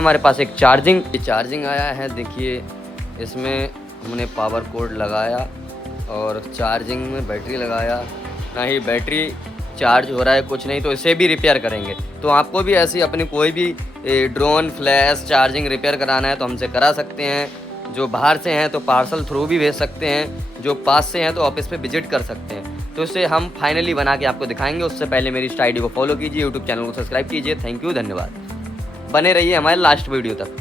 हमारे पास एक चार्जिंग आया है। देखिए इसमें हमने पावर कोड लगाया और चार्जिंग में बैटरी लगाया, ना ही बैटरी चार्ज हो रहा है कुछ नहीं, तो इसे भी रिपेयर करेंगे। तो आपको भी ऐसी अपनी कोई भी ड्रोन फ्लैश चार्जिंग रिपेयर कराना है तो हमसे करा सकते हैं। जो बाहर से हैं तो पार्सल थ्रू भी भेज सकते हैं, जो पास से हैं तो ऑफिस पे विजिट कर सकते हैं। तो इसे हम फाइनली बना के आपको दिखाएंगे। उससे पहले मेरी इस आईडी को फॉलो कीजिए, यूट्यूब चैनल को सब्सक्राइब कीजिए। थैंक यू, धन्यवाद। बने रहिए हमारे लास्ट वीडियो तक।